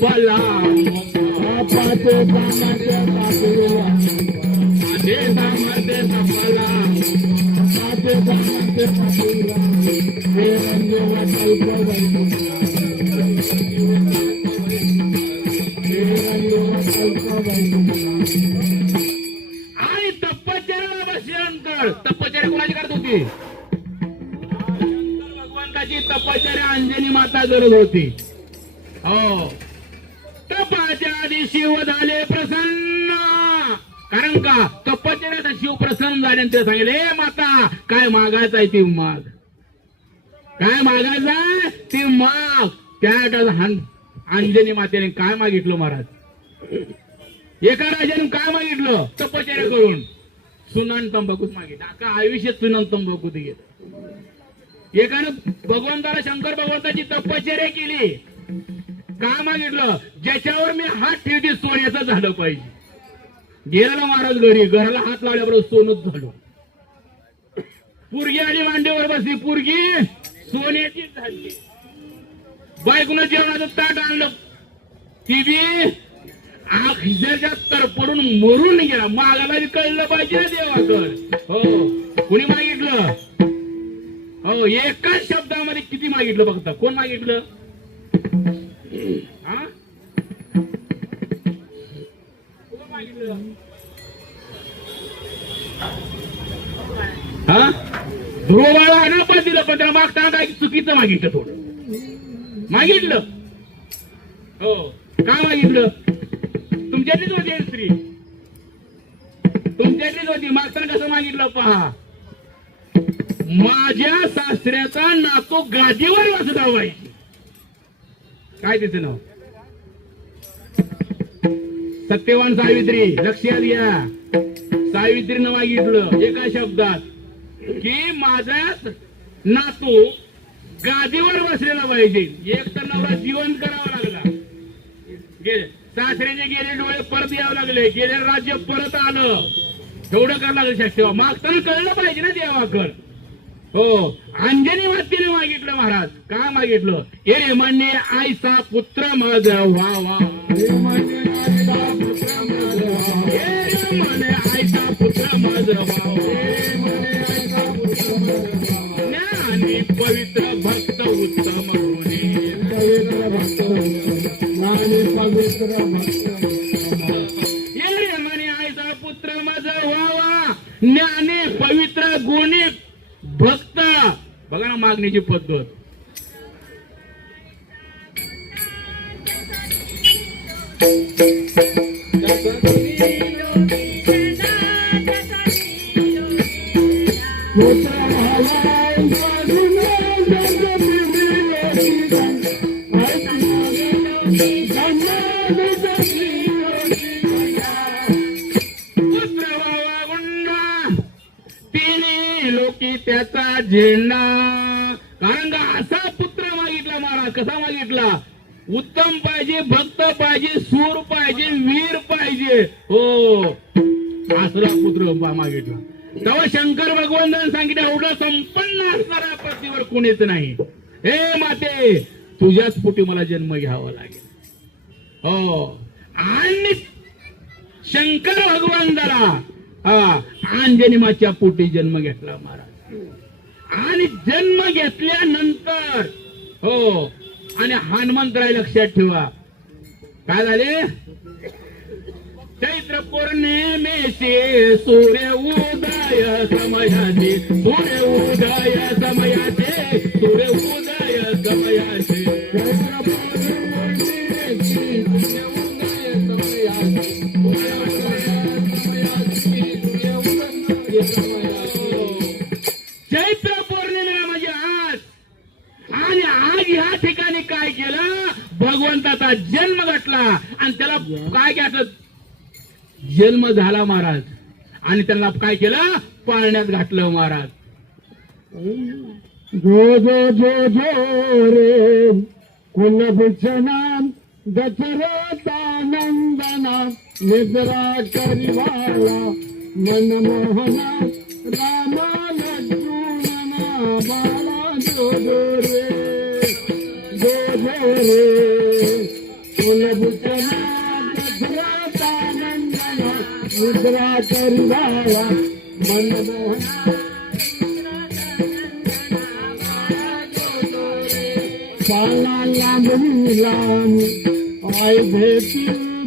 सामर्थ्य बापाचे कामाचे माझे बापाचे कामाचे हे हे आणि तपश्चर्याला बसल्यानंतर तपश्चर्या कोणाची करत होती? भगवंताची तपश्चर्या अंजनी माता करत होती. कारण का तपश्चर्यात शिव प्रसन्न झाले ते सांगितले माता काय मागायचं आहे ती माग? काय मागायचं ती माग? त्या अंजनी मातेने काय मागितलं महाराज? एका राजाने काय मागितलं? तपश्चर्या करून. सुनान तंबाखूच मागितलं. आता आयुष्यात सुनान तंबाखू ते घेत एकानं भगवंताला शंकर भगवंताची तपश्चर्या केली. काय मागितलं? ज्याच्यावर मी हात ठेवते सोन्याचं झालं पाहिजे. गेला महाराज घरी घराला हात लावल्याबरोबर सोनच झालो. पुरगी आली मांडीवर बसली पुरगी सोन्याची झाली. बायकोनं जेवणाचं ताट आणलं. ती बी तर पडून मरून गेला. मागाला कळलं पाहिजे ना हो कुणी मागितलं? हो एकाच शब्दामध्ये किती मागितलं बघता? कोण मागितलं? हा? हा? ध्रुवाला आणा पण दिलं पण त्याला मागताना काय चुकीचं मागितलं थोडं. मागितलं? हो. काय मागितलं? तुमच्यातलीच होती स्त्री. तुमच्यातलीच होती. मागताना कसं मागितलं पहा. माझ्या सासऱ्याचा नातो गादीवर वाचला पाहिजे काय तिचं नाव? सत्यवान सावित्री लक्षात घ्या. सावित्रीनं मागितलं एका शब्दात. की माझा नातू गादीवर बसलेला पाहिजे. एक तर नवरा जिवंत करावा लागला. गेले गेले डोळे परत यावं लागले. गेले राज्य परत आलं. एवढं करावं लागलं शक्य मागताना कळलं पाहिजे ना देवाकर हो अंजनी मातेने मागितलं महाराज. का मागितलं? हे रे म्हणणे आईचा पुत्र माझा. वा वा ज्ञानी पवित्र भक्त उत्तम गुणी पवित्र भक्त पवित्र भक्त म्हणे आईचा पुत्र माझा व्हावा ज्ञानी पवित्र गुणी भक्त बघा ना मागणीची पद्धत कसा उत्तम पाहिजे भक्त पाहिजे सूर पाहिजे वीर पाहिजे. हो. असला पुत्र मागितला तेव्हा शंकर भगवंतांनी सांगितलं एवढं संपन्न असणारा पृथ्वीवर कोणीच नाही. हे माते तुझ्याच पोटी मला जन्म घ्यावा लागेल. हो. आणि शंकर भगवंताला हा आंजनिमाच्या पोटी जन्म घेतला महाराज. आणि जन्म घेतल्यानंतर हो आणि हनुमंतराय लक्षात ठेवा. काय झाले? चैत्र पौर्णिमेचे सूर्य उदय समयाचे सूर्य उदय समयाचे सूर्य उदय समयाचे. जन्म झाला महाराज. आणि त्यांना काय केलं? पाळण्यात घातलं महाराज. जो जो जो जो रे कुलभूषणा दशरथानंदना निद्रा करिवाला मनमोहना मुद्रा मनमोहना पाला लांबली लांब आय भेटी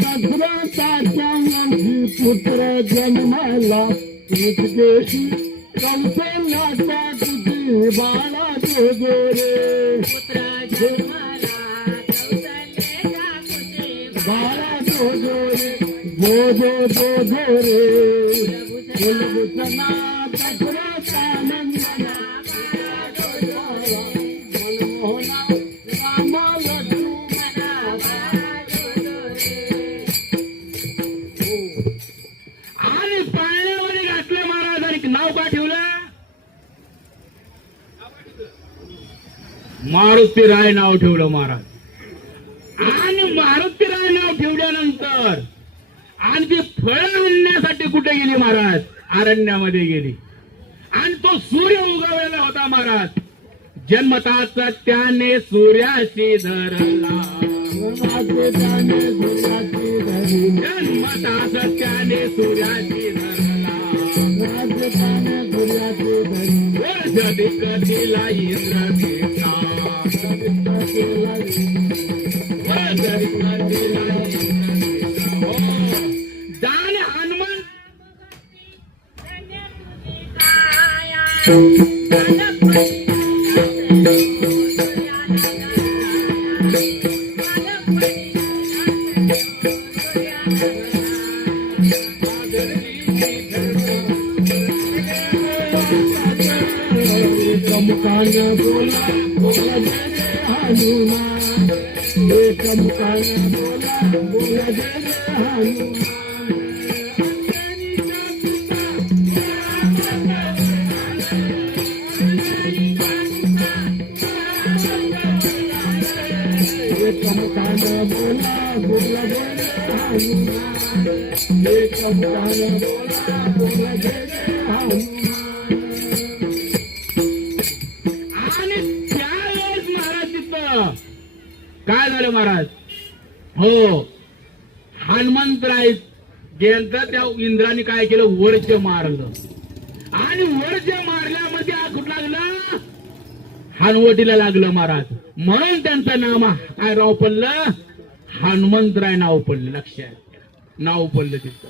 दशरथाच्या पुत्र जन्माला नितकेशी कौशल्याचा तुझी बाळा जो रे जो जो रे आणि पाळण्यामध्ये घातलं महाराजांनी नाव का ठेवलं मारुती राय नाव ठेवलं महाराज. आणि मारुती राय नाव ठेवल्यानंतर आणि ती फळ आणण्यासाठी कुठे गेली महाराज? अरण्यामध्ये गेली. आणि तो सूर्य उगवलेला होता महाराज. जन्मतात त्याने सूर्याशी धरला. राजे त्याने सूर्याशी धरला. कधी कधी लाई Thank you. आणि त्यावेळेस महाराज तिथं. काय झालं महाराज? हो. हनुमंतराय गेलं त्या इंद्राने काय केलं? वर्ज मारलं. आणि वर्ज मारल्यामध्ये आ कुठं लागलं हनुवटीला लागलं महाराज. म्हणून त्यांचं नाव काय राव पडलं हनुमंतराय नाव पडलं लक्षात नाव पडलं तिथं.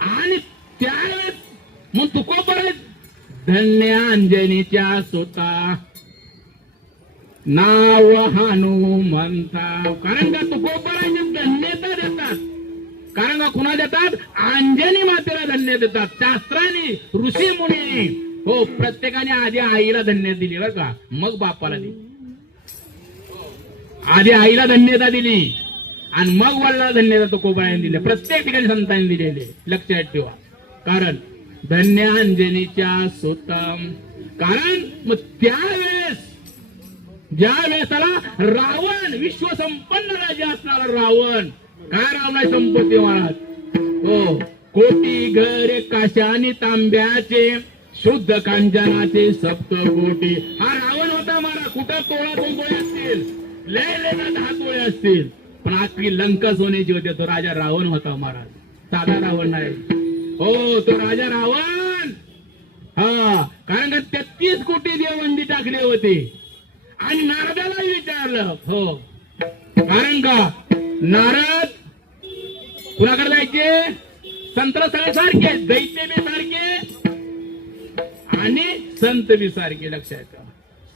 आणि त्यावेळेस मग तुको परत धन्य अंजनीच्या सुता. नाव हनुमंता. कारण का तुकोबरांनी धन्यता देतात. कारण का कुणा देतात? अंजनी मातेला धन्य देतात. शास्त्राने ऋषी मुनी. हो प्रत्येकाने आधी आईला धन्यता दिली बरं का. मग बापाला दिली. आधी आईला धन्यता दिली आणि मग वडिला धन्यता तुकोबरांनी दिली. प्रत्येक ठिकाणी संतांनी दिलेले लक्षात ठेवा. कारण धन्य अंजनीच्या सुतम. कारण मग त्यावेळेस ज्या वेळेला रावण विश्वसंपन्न राजा असणारा रावण. काय रावणा संपत्ती महाराज हो कोटी घर काशानी तांब्याचे. शुद्ध कांचनाचे सप्त कोटी हा रावण होता महाराज कुठं तोळा दोन तोळे असतील? लय लय दहा तोळे असतील. पण आपली लंका सोन्याची होती. तो राजा रावण होता महाराज साधा रावण नाही. हो तो राजा रावण. हा कारण का तेहतीस कोटी देवबंदी टाकले होते. आणि नारदाला विचारलं. हो. कारण का? नारद कुणाकडे जायचे? संत सगळे सारखे दैत्य बी सारखे आणि संत बी लक्षात ठेवा.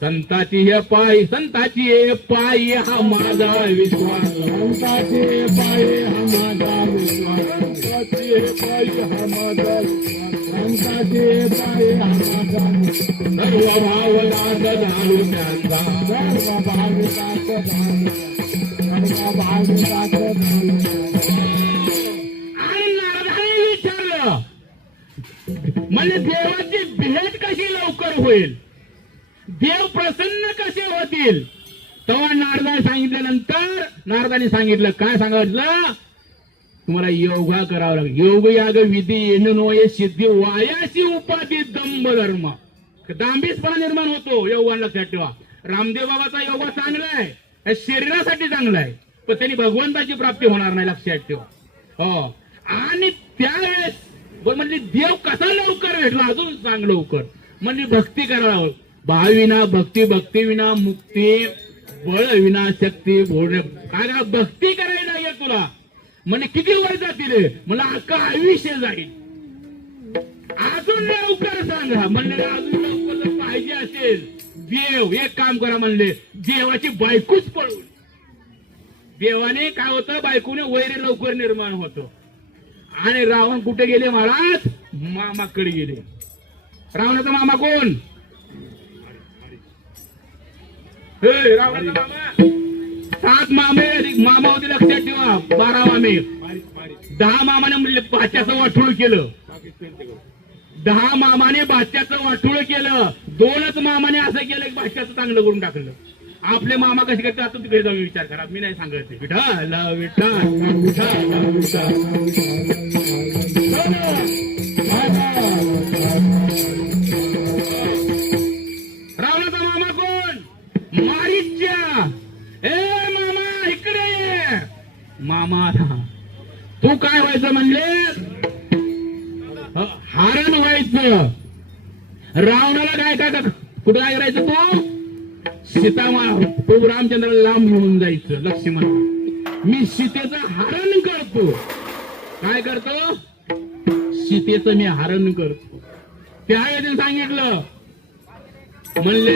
संताची हे पाय संताची हे पाय हा माझा विश्वास. संताची हे पाय हा माझा विश्वास. संताची हे पाय हा माझा विश्वास. संताचे पाय हा माझा सर्व भावनाथ झालो त्यांचा. सर्व भाविकाचं धान सर्व भाविकाचं धान आणि नारदाने विचारलं. म्हणजे देवाची होईल. देव प्रसन्न कसे होतील? तेव्हा नारदाने सांगितल्यानंतर नारदाने सांगितलं काय सांगितलं? तुम्हाला योगा करावा लागेल. योग याग विधी येणं नोये सिद्धी वायाशी उपाधी दंभ धर्म. दांभीसपणा निर्माण होतो. योगा लक्षात ठेवा. रामदेव बाबाचा योगा चांगला आहे. शरीरासाठी चांगला आहे. पण त्यांनी भगवंताची प्राप्ती होणार नाही लक्षात ठेवा. हो. आणि त्यावेळेस म्हणजे देव कसा लवकर भेटला? अजून सांग लवकर. म्हणजे भक्ती करावं भाविना भक्ती भक्ती विना मुक्ती बळ विना शक्ती भोड काय भक्ती करायला लागेल तुला. म्हणजे किती वय जातील रे? मला अख्खा आयुष्य जाईल. अजून लवकर सांगा. म्हणले अजून लवकर पाहिजे असेल. देव एक काम करा म्हणले देवाची बायकोच पळवली. देवाने काय होतं? बायकोने वैर लवकर निर्माण होतं. आणि रावण कुठे गेले महाराज? मामाकडे गेले. रावणाचा मामा कोण? हे, रावणाचा मामा? सात मामे मामा होते लक्षात ठेवा. बारा मामे. दहा मामाने म्हणले पाच्याचं वाटोळ केलं. दहा मामाने बाच्याचं वाटोळ केलं. दोनच मामाने असं केलं की बाच्याचं चांगलं करून टाकलं. आपले मामा कसे करते आता तिकडे जाऊन विचार करा. मी नाही सांगत ते. विठ्ठल विठ्ठल मामा तू काय व्हायचं म्हणजे ह- हारण व्हायचं. रावणाला काय काय कुठं काय करायचं तू? सीतामा तू रामचंद्राला लांब घेऊन जायचं लक्ष्मण. मी सीतेचं हरण करतो. काय करतो? सीतेचं मी हरण करतो. त्या त्यावेळी सांगितलं म्हणले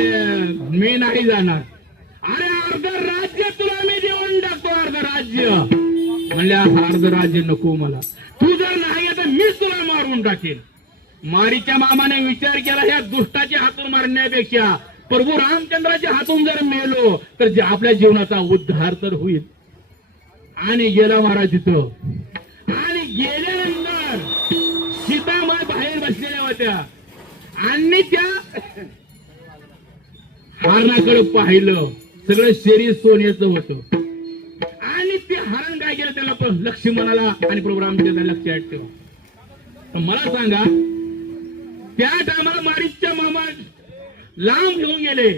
मी नाही जाणार. अरे अर्ध राज्य तुला मी देऊन टाकतो अर्ध राज्य म्हणल्या भारत राज्य नको मला. तू जर नाही तर मीच तुला मारून टाकेन. मारीच्या मामाने विचार केला ह्या दुष्टाच्या हातून मारण्यापेक्षा प्रभू रामचंद्राच्या हातून जर मेलो तर जे आपल्या जीवनाचा उद्धार तर होईल. आणि गेला महाराज तिथं आणि गेल्यानंतर सीतामाय बाहेर बसलेल्या होत्या. आणि त्या हरणाकडे पाहिलं. सगळं शरीर सोन्याचं होतं. काय लक्ष मनाला पण आणि प्रभू लक्षात ठेवा तर मला सांगा त्या टायमाला मारीच्या मामा लांब घेऊन गेले.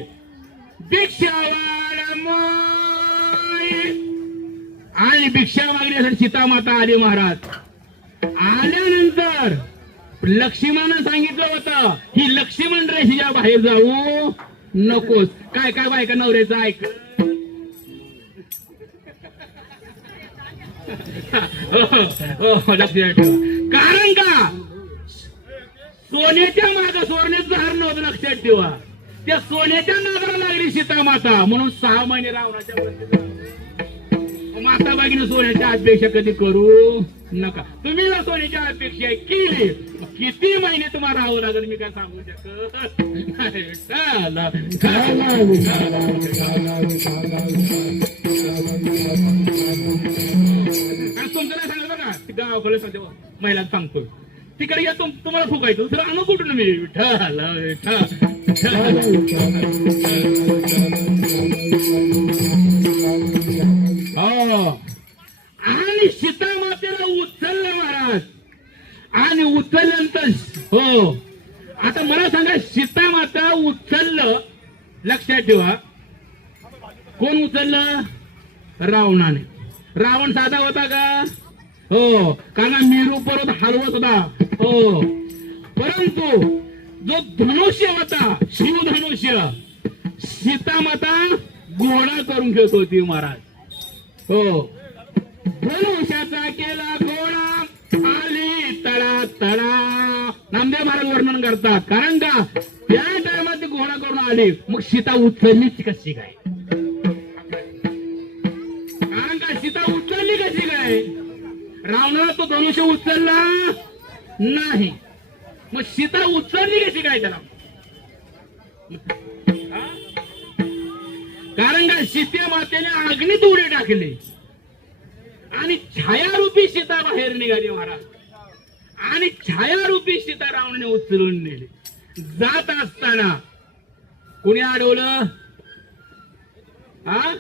आणि भिक्षा मागण्यासाठी सीतामाता आले महाराज. आल्यानंतर लक्ष्मणानं सांगितलं होतं ही लक्ष्मण रेषेच्या बाहेर जाऊ नकोस. काय काय बायका नवऱ्याचं ऐक हो, हो, हो, ठेवा कारण का? सोन्याच्या माग सोन्याचं हार नव्हतं लक्षात ठेवा. त्या सोन्याच्या नादाला लागली सीता माता म्हणून सहा महिने रावणाच्या माता बागीने सोन्याच्या अपेक्षा कधी करू नका. तुम्ही जर सोन्याच्या अपेक्षा केली किती महिने तुम्हाला राहावं लागेल मी काय सांगू शकत? बघा सांगते बघा, महिला सांगतो तिकडे या तुम्हाला फुकायचं तर आणू कुठून मी विठ्ठल विठ्ठल हो. आणि सीता मातेला उचललं महाराज. आणि उचलल्यानंतर हो. आता मला सांगा सीता माता उचललं लक्षात ठेवा. कोण उचललं? रावणाने. रावण साधा होता का? हो कारण मेरू परत हलवत होता. हो. परंतु जो धनुष्य होता शिवधनुष्य सीतामाता घोडा करून घेत होती महाराज. हो. धनुष्याचा केला घोडा आली तडा तडा नामदेव महाराज वर्णन करतात. कारण का? त्या टायमात ती घोडा करून आली. मग सीता उचललीच कशी काय? कारण का? सीता उचलली कशी काय? रावणाला तो धनुष्य उचलला. नाही. मग सीता उचलली कशी काय त्याला? कारण का सीते मातेने अग्नीत उडी टाकली. आणि छायारूपी सीता बाहेर निघाली महाराज. आणि छायारूपी सीता रावणाने उचलून नेली. जात असताना कुणी अडवलं? हा?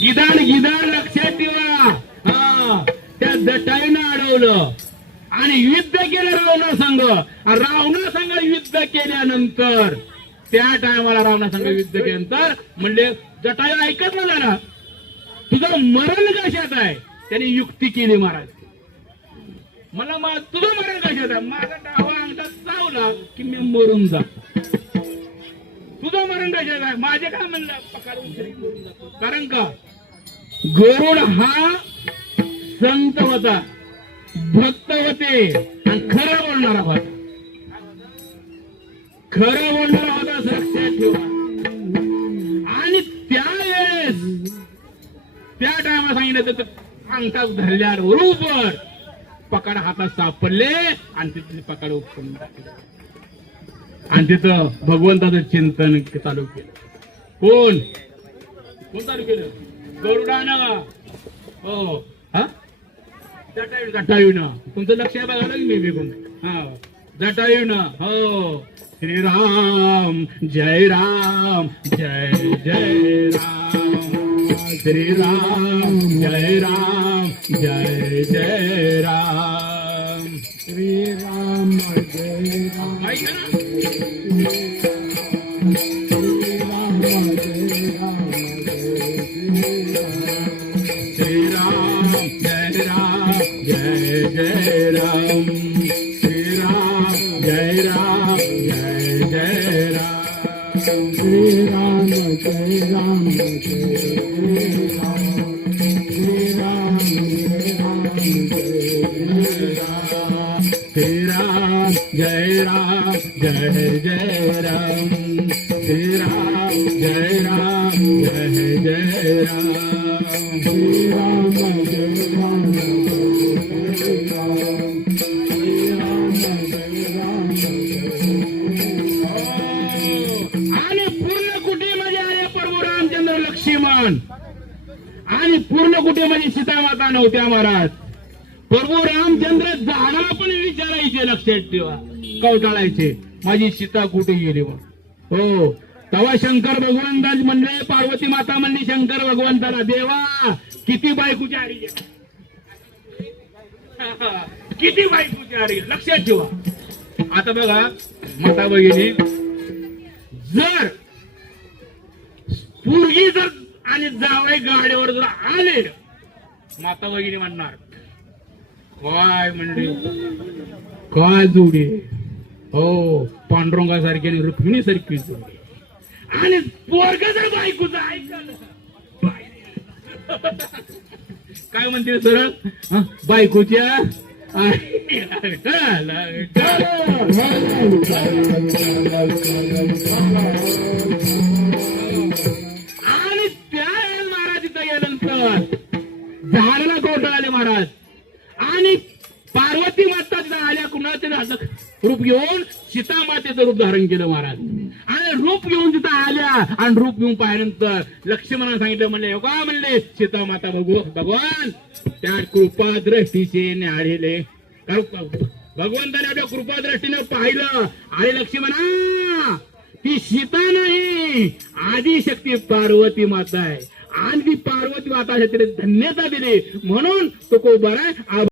गिदाड गिदाड लक्षात ठेवा. हा त्या जटाईनं अडवलं. आणि युद्ध केलं रावणा संघ. रावणा संघ युद्ध केल्यानंतर त्या टायमाला रावणा संघ युद्ध केल्यानंतर म्हणले जटाई ऐकत ना जरा तुझं मरण कशात आहे? त्याने युक्ती केली महाराज. मला मा- तुझं मरण कशात आहे? माझा डावा अंगठा चावला की मी मरून जा तुझं मरण कशात आहे. माझे काय म्हणलं कारण का? गरुड हा संत होता. भक्त होते. आणि खरं बोलणारा होता. खरं बोलणारा होता असं लक्षात ठेवा. आणि त्यावेळेस त्या टायमा सांगितलं तर अंगठाच धरल्यावर बरोबर पकड हातात सापडले आणि तिथे पकड उपसून टाकले. आणि तिथं भगवंताचं चिंतन चालू केलं. कोण? कोण चालू केलं? गरुडाना. हो. हा? जटायू ना तुमचं लक्ष आहे बघा ना मी बेगून हा. जटायूनं. हो. श्रीराम जय राम जय जय राम. श्रीराम जय राम जय जय राम. श्रीराम जय राम. लक्ष्मण. आणि पूर्ण कुटीमध्ये सीता माता नव्हत्या महाराज. प्रभू रामचंद्र झाडाला पण विचारायचे लक्षात ठेवा. कवटाळायचे. माझी सीता कुठे गेली हो. तेव्हा शंकर भगवंताच म्हणले पार्वती माता म्हणली शंकर भगवंताला देवा किती बायकोची आडी किती बायकोची आडी लक्षात ठेवा. आता बघा माता भगिनी जर पूर्वी जर आणि जावाय गाडीवर जर आले माता भगिनी म्हणणार काय म्हणले काय जोडी हो पांडुरंगासारखी आणि रुक्मिणी सारखी जोडी आणि पोरग जर बायकोचं ऐकलं काय म्हणते सर बायकोच्या आणि त्या महाराज इथं गेल्यानंतर झाडाला कोटाळले महाराज. आणि पार्वती माता तिथं आल्या कुणाचे रूप घेऊन सीता मातेचं रूप धारण केलं महाराज. रूप घेऊन तिथं आल्या. आणि रूप घेऊन पाहिल्यानंतर लक्ष्मणाने सांगितलं म्हणले "हो का म्हणले सीता माता बघू भगवान त्या कृपा दृष्टीचे न्याळेले भगवंताने आपल्या कृपा दृष्टीने पाहिलं. अरे लक्ष्मणा ती सीता नाही. आदिशक्ती पार्वती माता आहे. आणि ती पार्वती माता धन्यता दिली. म्हणून तो को बरा